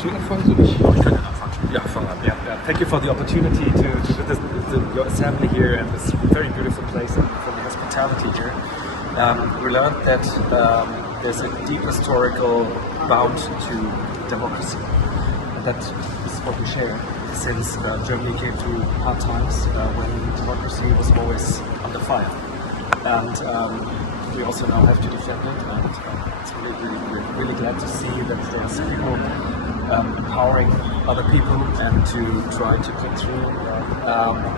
zu Anfang? Soll ich? Ich kann den Anfang. Ja, fang an. Yeah, thank you for the opportunity to visit your assembly here and this very beautiful place and for the hospitality here. We learned that there's a deep historical bound to democracy, and that is what we share since Germany came through hard times when democracy was always under fire. And we also now have to defend it, and it's we're really glad to see that there's people empowering other people and to try to put through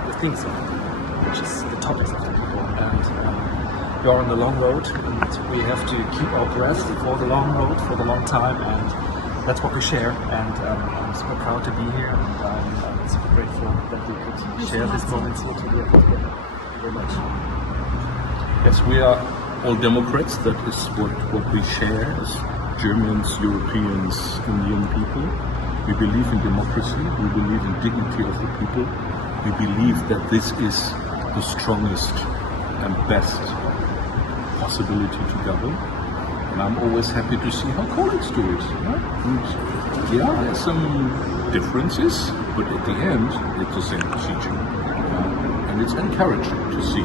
the things of the people, which is the topics of the people. And we are on the long road, and we have to keep our breath for the long road, for the long time, and that's what we share. And I'm super proud to be here, and I'm super grateful that we could share these moments here today. Thank you very much. Yes, we are all Democrats. That is what we share as Germans, Europeans, Indian people. We believe in democracy. We believe in dignity of the people. We believe that this is the strongest and best possibility to govern. And I'm always happy to see how colleagues do it. Yeah, there's some differences, but at the end, it's the same procedure. And it's encouraging to see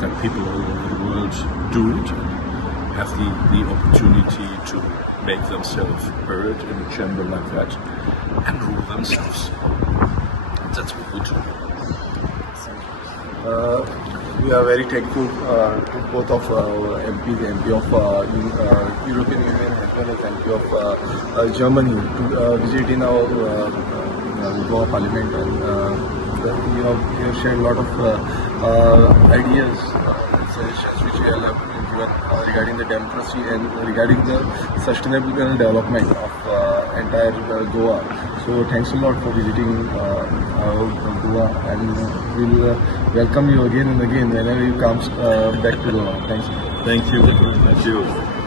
that people all over the world do it, have the opportunity to make themselves heard in a chamber like that and rule themselves. And that's what we do. We are very thankful to both of MPs, MP of European Union as well as MP of Germany to visit in our Goa Parliament, and you have shared a lot of ideas, suggestions which we have given regarding the democracy and regarding the sustainable development of entire Goa. So thanks a lot for visiting Goa, and we'll welcome you again and again whenever you come back to Goa. Thanks. Thank you. Thank you.